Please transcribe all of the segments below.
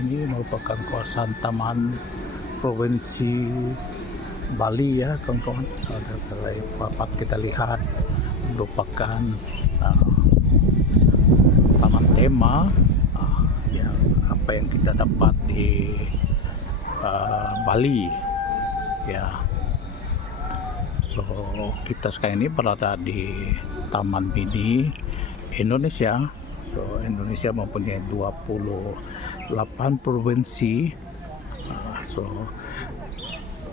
ini merupakan kawasan taman provinsi Bali ya kawan-kawan. Dari papat kita lihat merupakan taman tema yang apa yang kita dapat di Bali ya. So kita sekarang ini berada di Taman Mini Indonesia. So Indonesia mempunyai 28 provinsi. So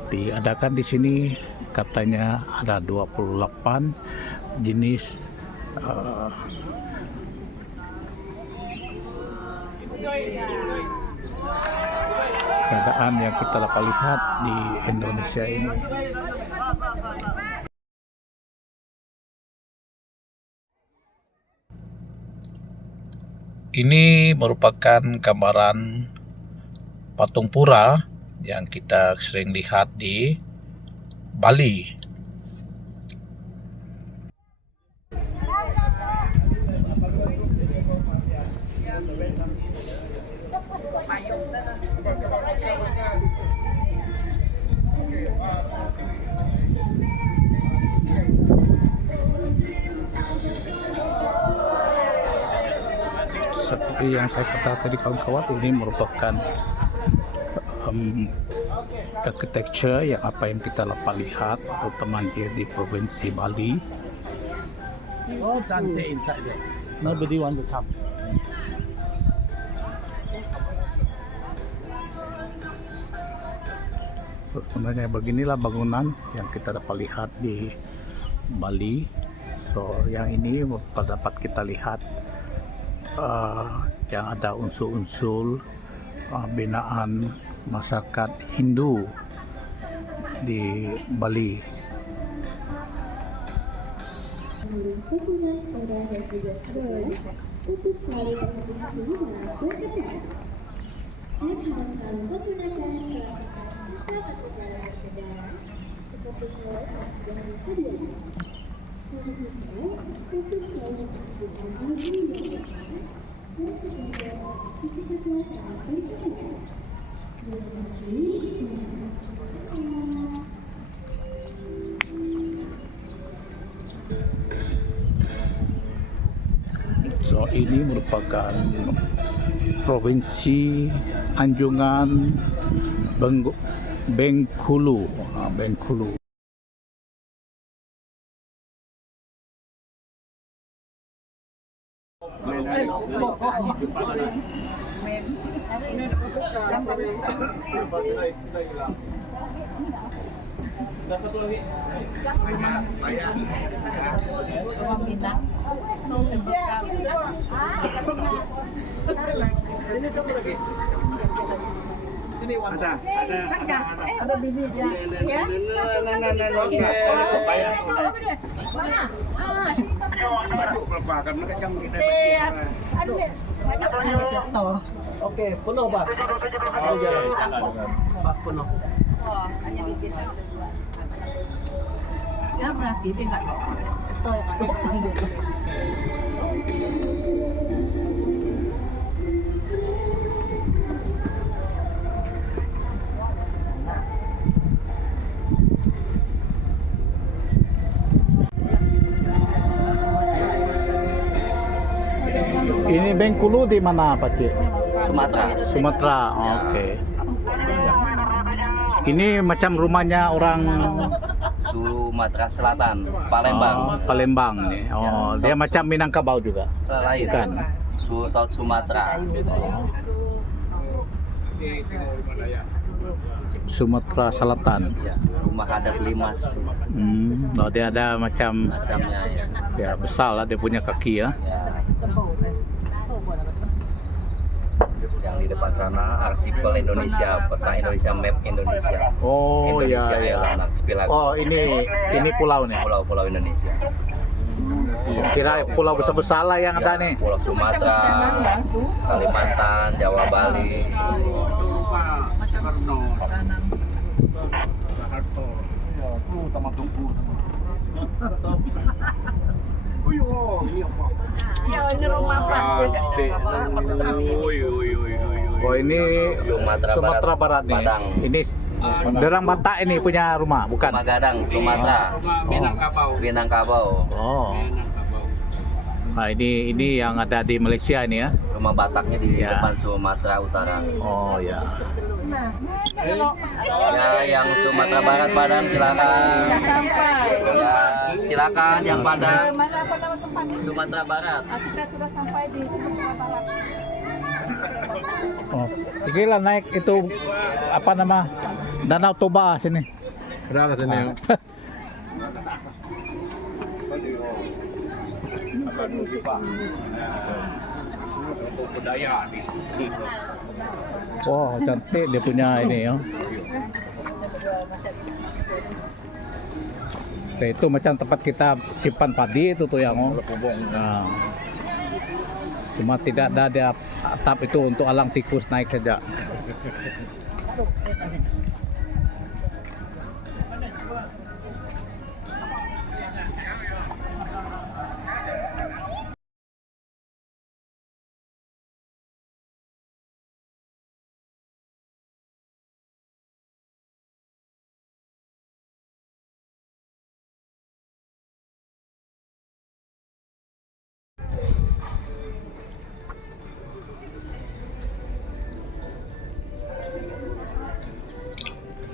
diadakan di sini katanya ada 28 jenis keadaan yang kita dapat lihat di Indonesia ini. Ini merupakan gambaran patung pura yang kita sering lihat di Bali. Seperti yang saya katakan tadi kawan-kawan, ini merupakan architecture yang apa yang kita dapat lihat terutama di provinsi Bali. Oh, Dante inside there. Nobody want to come. So, sebenarnya beginilah bangunan yang kita dapat lihat di Bali. So yang ini dapat kita lihat yang ada unsur-unsur binaan masyarakat Hindu di Bali. So ini merupakan provinsi Anjungan Bengkulu. Bengkulu. Ada bini dia. Ya. Oke, penuh Bas. Bas penuh. Ya berarti enggak. Ini Bengkulu di mana Pak Cik? Sumatera. Sumatera. Oke. Ini macam rumahnya orang Sumatera Selatan, Palembang. Palembang nih. Oh, dia macam Minangkabau juga. Lain. Bukan. South Sumatera. Sumatera Selatan. Ya, rumah adat Limas. Oh, dia ada macamnya Ya. ya besar lah dia punya kaki ya. Yang di depan sana arsipel Indonesia, peta Indonesia, map Indonesia. Oh Indonesia ya. Archipelago. Oh ini pulau nih. Pulau-pulau Indonesia. Kira pulau besar-besar lah yang ada nih. Pulau Sumatera, Kalimantan, Jawa, Bali. Ya, ini rumah Pak. Ui. Oh ini Sumatera Barat nih. Padang. Ini Derang Batak ini punya rumah, bukan? Rumah Gadang, Sumatera. Minangkabau. Oh. Nah ini yang ada di Malaysia ini ya. Rumah Bataknya di Ya. depan Sumatera Utara. Oh ya. Ya, yang Sumatera Barat Padang silakan. Ya, silakan yang Padang. Mana apa nama tempatnya? Sumatera Barat. Kita sudah sampai di Sumatera Barat. Oh. Ini lah naik itu apa nama Danau Toba sini. Berapa sini? Wah cantik dia punya ini ya. Itu macam tempat kita simpan padi itu tuh yang nah. Cuma tidak ada atap itu untuk alang tikus naik saja.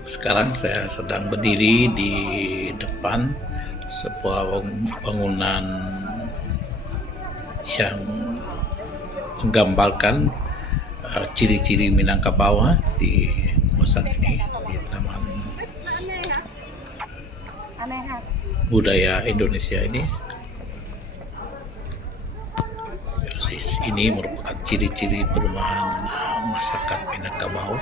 Sekarang saya sedang berdiri di depan sebuah bangunan yang menggambarkan ciri-ciri Minangkabau di kawasan ini, di Taman Budaya Indonesia ini. Ini merupakan ciri-ciri perumahan masyarakat Minangkabau.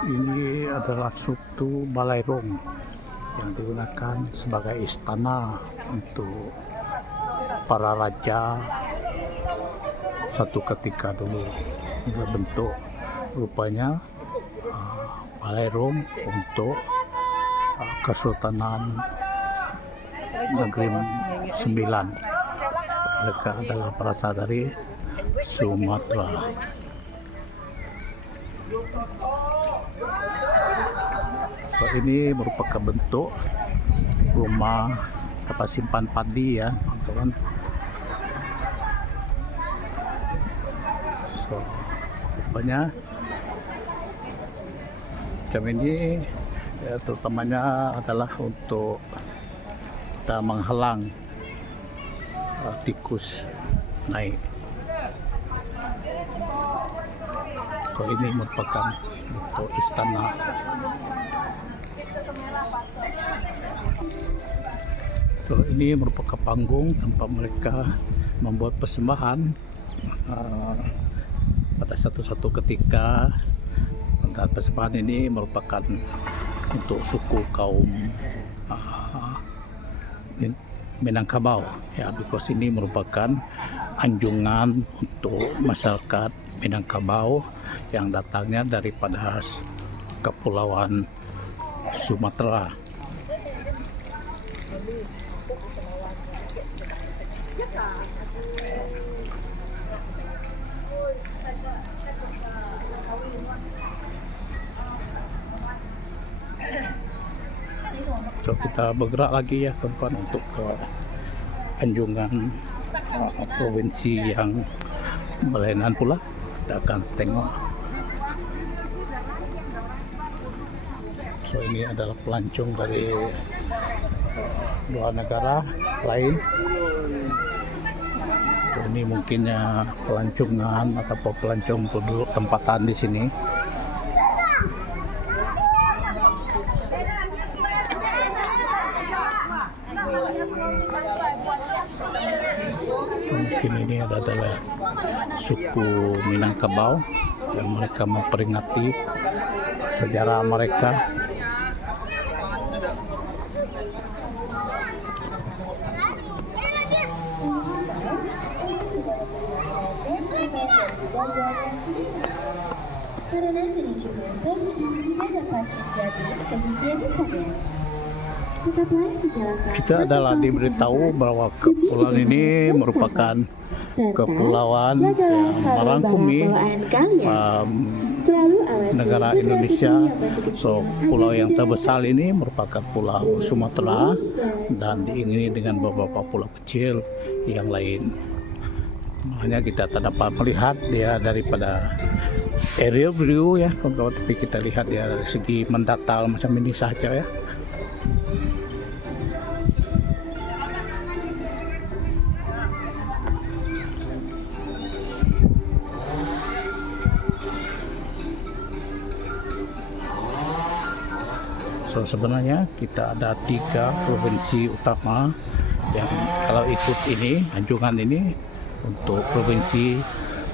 Ini adalah suatu balairung yang digunakan sebagai istana untuk para raja satu ketika dulu. Ini bentuk rupanya balairung untuk Kesultanan Negeri Sembilan. Mereka adalah berasal dari Sumatera. So, ini merupakan bentuk rumah tempat simpan padi ya, teman-teman. So, rupanya macam ini ya, terutamanya adalah untuk kita menghalang tikus naik. So, ini merupakan bentuk istana. So, ini merupakan panggung tempat mereka membuat persembahan pada satu ketika. Dan persembahan ini merupakan untuk suku kaum Minangkabau ya, because ini merupakan anjungan untuk masyarakat Minangkabau yang datangnya daripada Kepulauan Sumatera. So, kita bergerak lagi ya teman-teman untuk ke anjungan provinsi yang berlainan pula. Kita akan tengok. So, ini adalah pelancong dari dua negara lain. So, ini mungkinnya pelancongan atau pelancong penduduk tempatan di sini. Mungkin ini adalah suku Minangkabau yang mereka memperingati sejarah mereka. Karena manajemen tidak dapat terjadi kemudian saja. Kita adalah diberitahu bahwa kepulauan ini merupakan serta kepulauan jagalah yang selalu merangkumi barang bawaan kalian. Selalu awasi negara putra-putri Indonesia. yang masih kecil So, agar pulau yang tidak terbesar ini merupakan Pulau Sumatera dan diiringi dengan beberapa pulau kecil yang lain. Makanya kita tak dapat melihat dia daripada aerial view ya, kawan-kawan, tapi kita lihat dia dari segi mendatar macam ini saja ya. So sebenarnya kita ada 3 provinsi utama yang kalau ikut ini anjungan ini untuk provinsi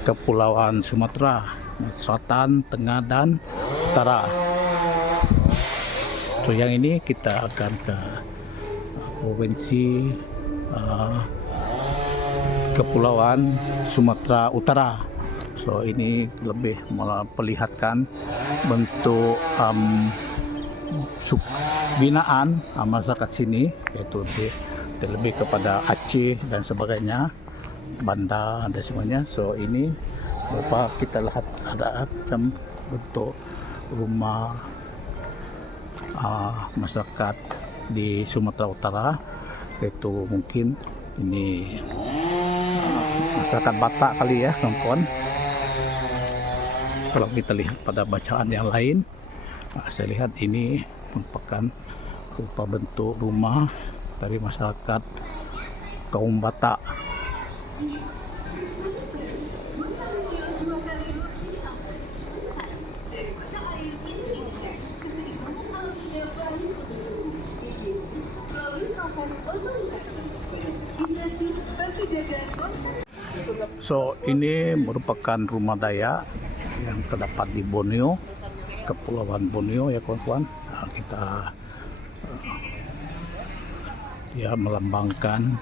Kepulauan Sumatera Selatan, Tengah dan Utara. So yang ini kita akan ke provinsi Kepulauan Sumatera Utara. So ini lebih memperlihatkan bentuk binaan masyarakat sini, yaitu dia lebih kepada Aceh dan sebagainya, Banda dan semuanya. So ini berupa kita lihat ada macam bentuk rumah masyarakat di Sumatera Utara, yaitu mungkin ini masyarakat Batak kali ya kawan-kawan. Kalau kita lihat pada bacaan yang lain, saya lihat ini merupakan berupa bentuk rumah dari masyarakat kaum Batak. So ini merupakan rumah Dayak yang terdapat di Borneo, Kepulauan Borneo ya kawan-kawan. Nah, kita dia melambangkan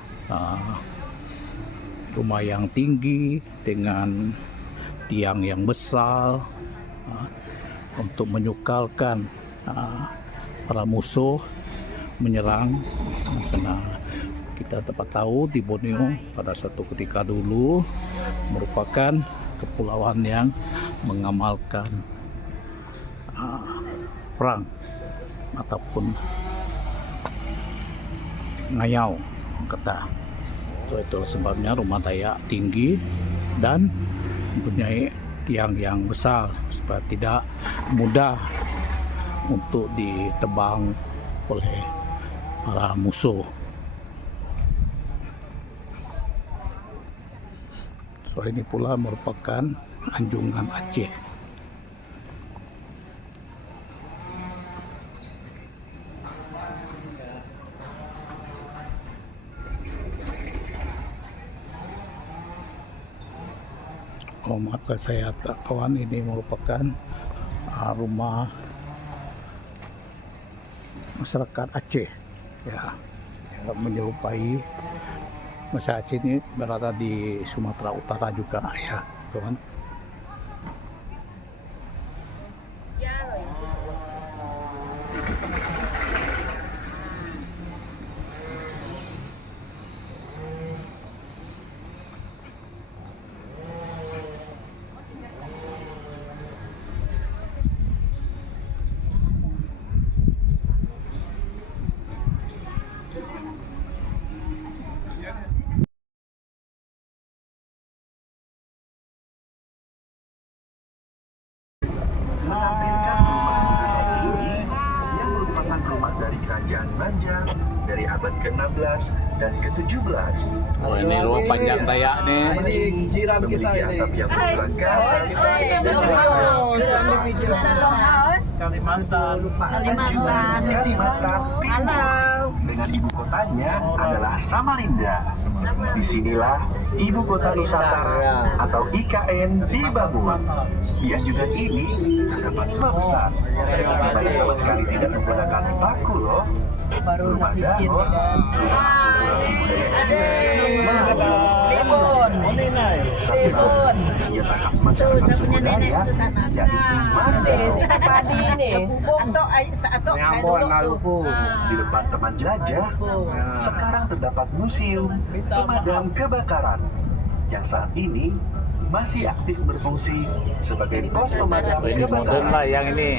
rumah yang tinggi dengan tiang yang besar untuk menyukalkan para musuh menyerang. Karena kita dapat tahu di Borneo pada suatu ketika dulu merupakan kepulauan yang mengamalkan perang ataupun ngayau kata. So, itulah sebabnya rumah Dayak tinggi dan mempunyai tiang yang besar supaya tidak mudah untuk ditebang oleh para musuh. So ini pula merupakan anjungan Aceh. Oh maafkan saya kawan, ini merupakan rumah masyarakat Aceh ya, yang menyerupai masyarakat Aceh ini berada di Sumatera Utara juga ya kawan. Yang merupakan rumah dari kerajaan Banjar dari abad ke-16 dan ke-17. Oh ini rumah panjang Dayak nih. Ini jiran kita Memiliki ini. atap yang menjulang ke atas Kalimantan. dan juga Kalimantan Timur. Dengan ibu kotanya adalah Samarinda. Disinilah ibu kota Nusantara atau IKN dibangun. Yang juga ini terdapat rumah besar. Mereka sama sekali tidak menggunakan paku loh. Baru Rumah nak bikin dahon, dan rumah akulturasi budaya Cina, Timun. satu kombinasi khas masyarakat suku Dayak, yaitu mandau. Padi ini. Di depan teman jajah, sekarang terdapat museum pemadam kebakaran. yang saat ini masih aktif berfungsi sebagai pos pemadam Oh, ini modern lah kebakaran. yang ini.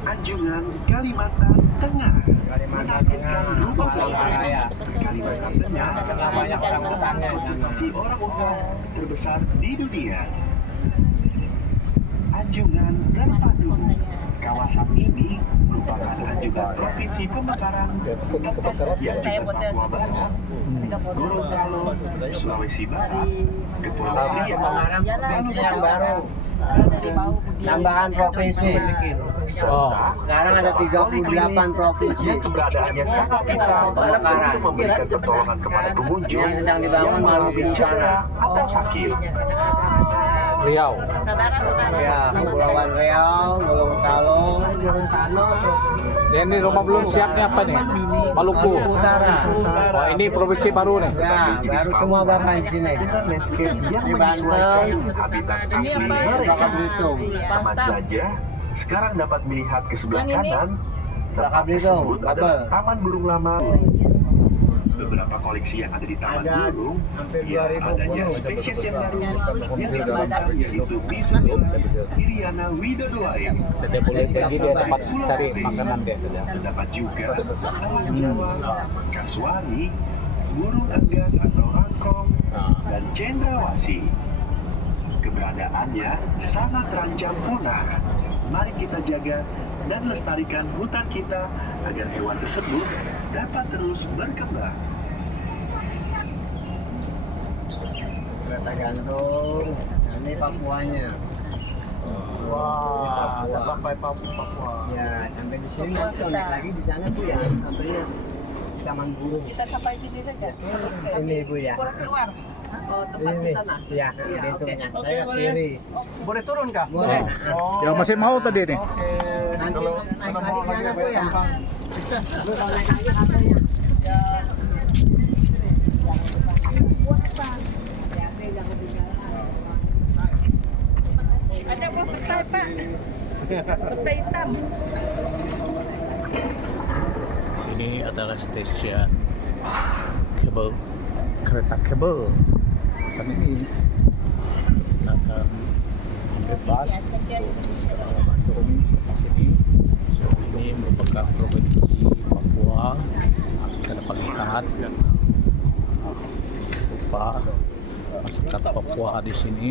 Anjungan Kalimantan Tengah. Menargetkan rumah pelanggan Kalimantan Tengah merupakan konsentrasi orang-orang terbesar di dunia. Anjungan terpadu. Kawasan ini merupakan anjungan provinsi pemekaran yang juga Papua Barat, Gorontalo, Sulawesi Barat, Kepulauan Riau, dan yang baru. Tambahan provinsi. serta Sekarang ada 38 provinsi. yang keberadaannya sangat vital untuk memberikan pertolongan kepada pengunjung Yang sedang dibangun yang Maluku mengalami Utara. cedera atau sakit. Riau. Ya, Kepulauan Riau, Gorontalo, Ya, ini rumah belum siapnya apa nih? Maluku. Utara. Oh, ini provinsi baru nih. Ya, baru semua bapak di sini. Dengan landscape yang Di menyesuaikan Banten, habitat asli Bangka mereka. Belitung. Taman Jelajah sekarang dapat melihat ke sebelah kanan. Bangka Tempat Belitung, tersebut adalah Babel. Taman Burung Lama. Beberapa koleksi yang ada di Taman Ada Burung, hampir ya 2000 adanya burung. spesies yang baru yang dikembangkan yaitu Bisula Iriana Widodoae. Tidak boleh pergi dia tempat cari makanan dia saja. Terdapat juga burung Jawa, kasuari, burung enggang atau rangkong, dan cendrawasih. Keberadaannya sangat terancam punah. Mari kita jaga dan lestarikan hutan kita agar hewan tersebut dapat terus berkembang. Kereta gantung. Nah, ini Papuanya. Wah, Papua. sampai Papua. Ya, sampai di sini nanti naik lagi di sana tuh ya. Sampainya di Taman Burung. Kita sampai sini saja. Ini Ibu ya. Keluar. Oh, tempat di Ini. sana. Ya, bentungnya. Saya ke kiri. Boleh turun kah? Boleh. Oh. Yang masih mau tadi nih. Nanti Kalau naik kalau lagi mau ke lagi sana bayar tuh ya. tentang Lu kalau naik lagi katanya. Ada buah petai, Pak. Petai hitam. Ini adalah stasiun kabel kereta kabel. Sana ini akan bebas untuk turun sampai sini. So, ini merupakan provinsi Papua. Kita dapat lihat rupa masyarakat Papua di sini.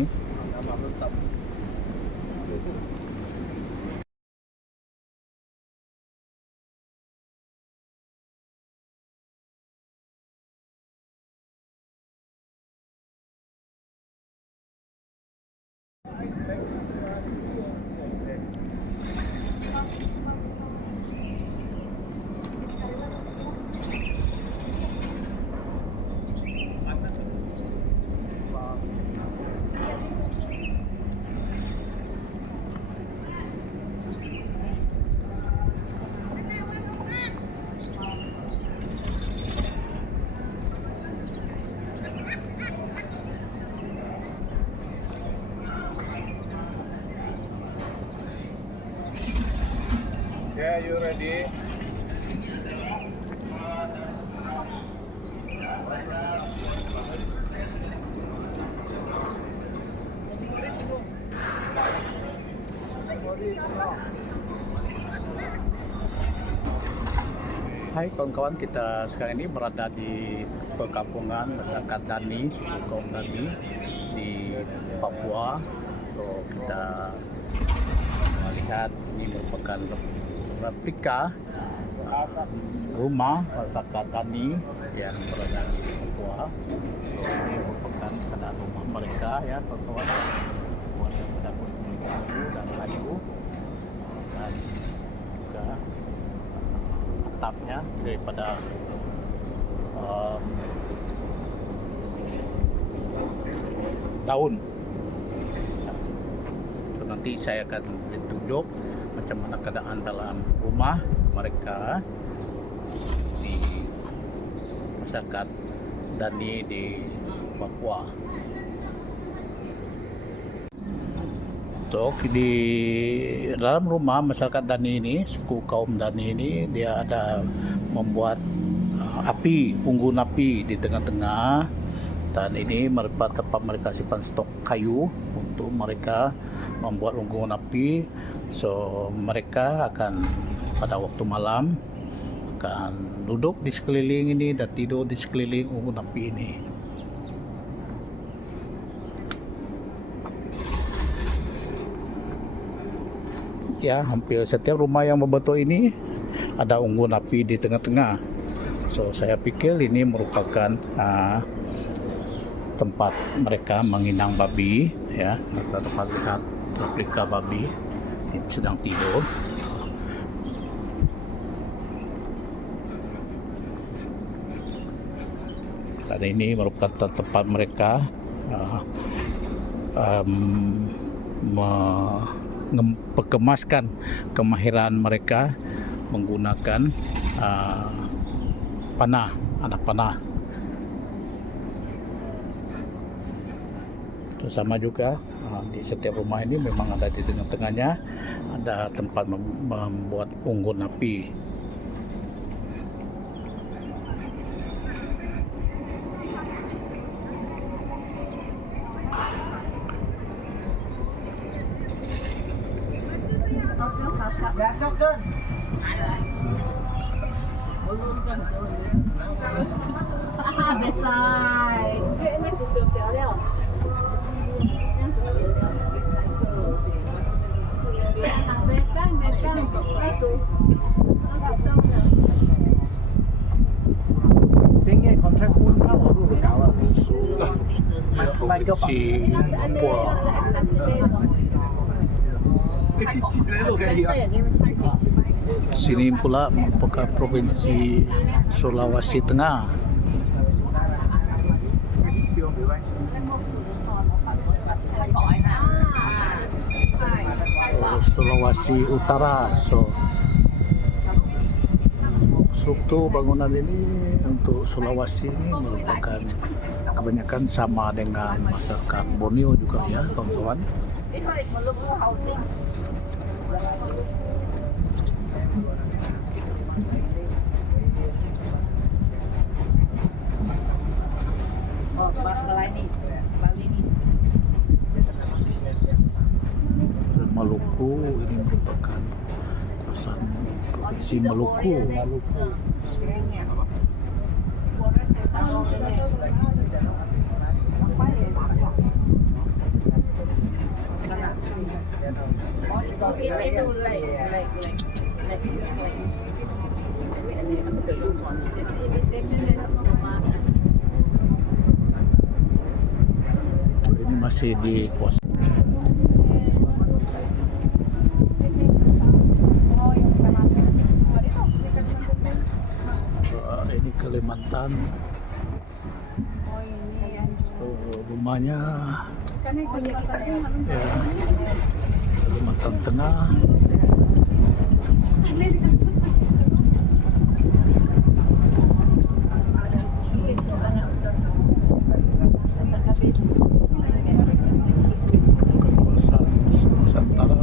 Okay, you ready? Hai kawan-kawan, kita sekarang ini berada di perkampungan masyarakat Dani, suku kaum Dani di Papua. So kita melihat ini merupakan replika rumah masyarakat Dani yang berada di Papua. So ini merupakan pada rumah mereka ya kawan-kawan, buat yang pada kulit kayu dan kayu dan juga atapnya daripada daun. So, nanti saya akan tunjuk macam mana keadaan dalam rumah mereka di masyarakat Dani di Papua. Untuk di dalam rumah masyarakat Dani ini, suku kaum Dani ini, dia ada membuat api, unggun api di tengah-tengah Dan ini tempat mereka simpan stok kayu untuk mereka membuat unggun api. So mereka akan pada waktu malam akan duduk di sekeliling ini dan tidur di sekeliling unggun api ini. Ya, hampir setiap rumah yang berbentuk ini ada unggun api di tengah-tengah. So saya pikir ini merupakan tempat mereka menginang babi, ya. Kita dapat lihat replika babi sedang tidur. Dan ini merupakan tempat mereka mengemaskan kemahiran mereka menggunakan anak panah. Sama juga di setiap rumah ini memang ada di tengah-tengahnya ada tempat membuat unggun api. Jatuh kan? Besar. Ini sudah beliau. Tinggi kontrak pun tahu aku kawan. Provinsi Papua. Sini pula merupakan provinsi Sulawesi Tengah. Sulawesi Utara. So struktur bangunan ini untuk Sulawesi ini merupakan kebanyakan sama dengan masyarakat Borneo juga, ya kawan-kawan. Maluku ini merupakan kawasan provinsi Maluku. Ini masih di kuasa. Ini Kalimantan. So, rumahnya ya, Kalimantan Tengah. Kawasan Nusantara.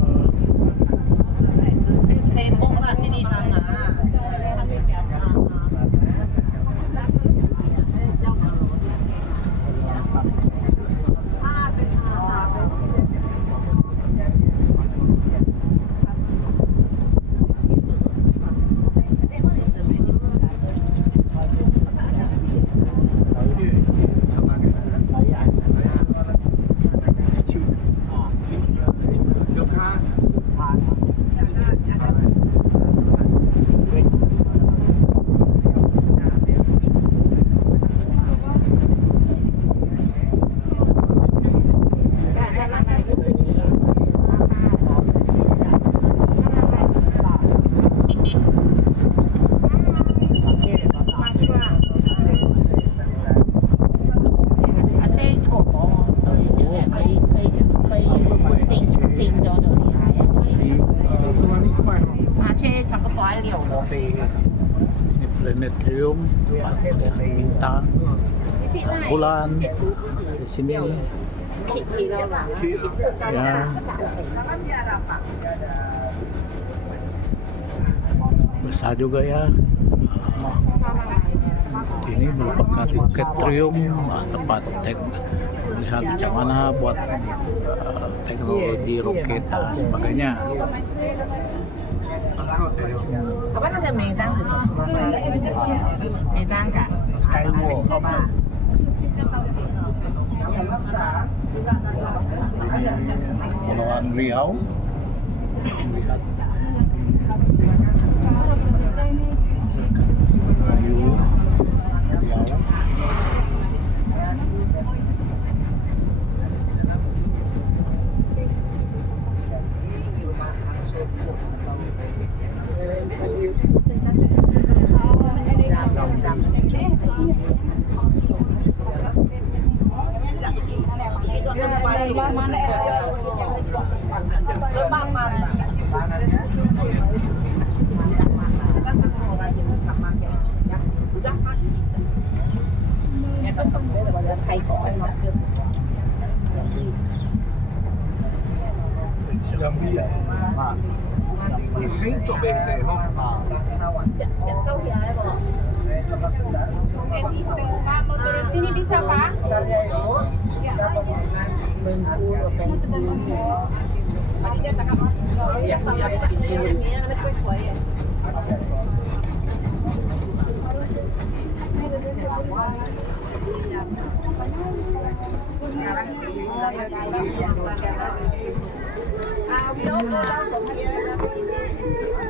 Ini planetarium, ada bintang, bulan di sini. Ya, besar juga ya. Ini merupakan Bukit Trium, tempat melihat bagaimana buat teknologi roket dan sebagainya. Kapan ada Medan gitu semua? Medan kan? Skywalk. Coba. Kepulauan Riau, lihat Ayu Riau. Jambi ya. Ini coba deh, Jangan kau ya, Pak, mau turun sini bisa, Pak? Bengkulu, Bengkulu. Ah, we don't go down from here.